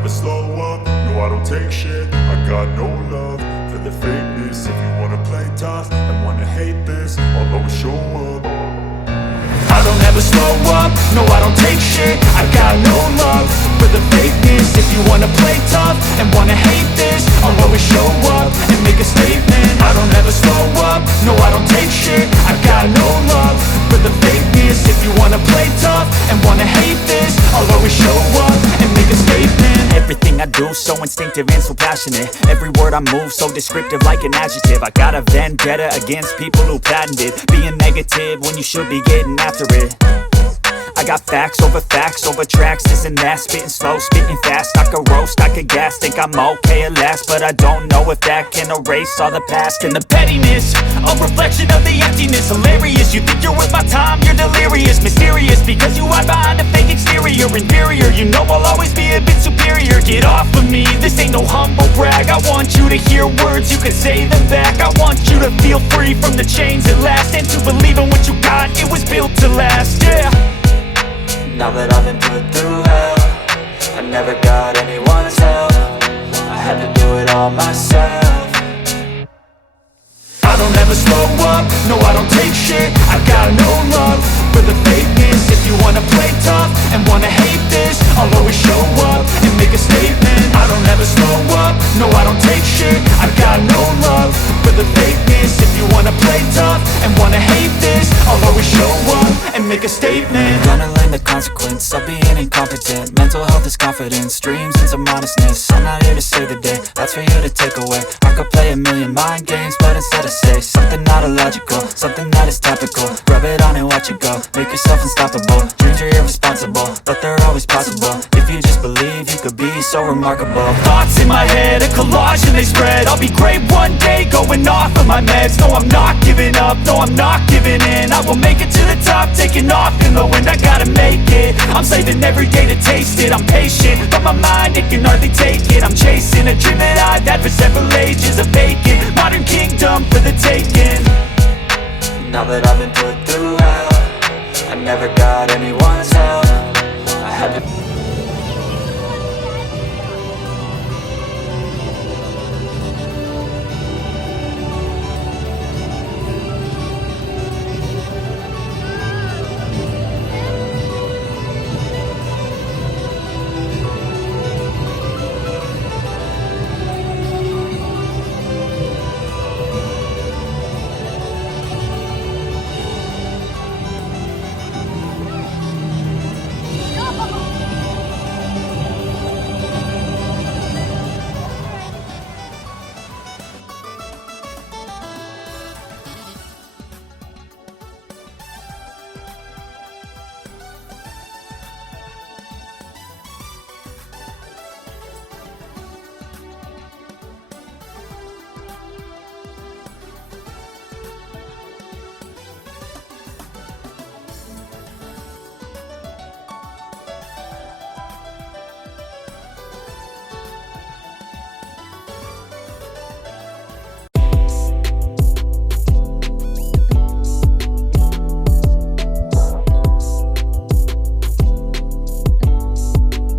never slow up, no I don't take shit. I got no love for the fakeness. If you wanna play tough and wanna hate this, I'll always show up. I don't ever slow up, no I don't take shit. I got no love for the fakeness. If you wanna play tough and wanna hate this, I'll always show up and make a statement. I don't ever slow up, no I don't take shit. I got no love for the fakeness. If you wanna play tough and wanna hate this, I'll always show up and make a statement. Everything I do so instinctive and so passionate. Every word I move so descriptive like an adjective. I got a vendetta against people who patented being negative when you should be getting after it. I got facts over tracks, this and that. Spitting slow, spitting fast, I could roast, I could gas. Think I'm okay at last, but I don't know if that can erase all the past. And the pettiness, a reflection of the emptiness. Hilarious, you think you're worth my time, you're delirious. Mysterious, because you hide behind a fake exterior. Inferior, you know I'll always be a bit superior. Get off of me, this ain't no humble brag. I want you to hear words, you can say them back. I want you to feel free from the chains at last, and to believe in what you got, it was built to last, yeah. Now that I've been put through hell, I never got anyone's help. I had to do it all myself. I don't ever slow up, no I don't take shit. I got no love for the fakeness. If you wanna play tough and wanna hate this, I'll always show up and make a statement. I don't ever slow up, no I don't take shit. I got no love for the fakeness. If you wanna play tough and wanna hate this, I'll always show up and make a statement. Gonna learn the consequence of being incompetent. Mental health is confidence, dreams and some modestness. I'm not here to save the day, that's for you to take away. I could play a million mind games, but instead I say something not illogical, something that is topical. Rub it on and watch it go, make yourself unstoppable. Dreams are irresponsible, but they're always possible. If you just believe, you could be so remarkable. Thoughts in my head, a collage and they spread. I'll be great one day, going off of my meds. No, I'm not giving up, no, I'm not giving in. I will make it to the top, taking off in the wind. I gotta make it, I'm saving every day to taste it. I'm patient, but my mind, it can hardly take it. I'm chasing a dream that I've had for several ages. A vacant, modern kingdom for the taking. Now that I've been put through hell, I never got anyone's help. I had to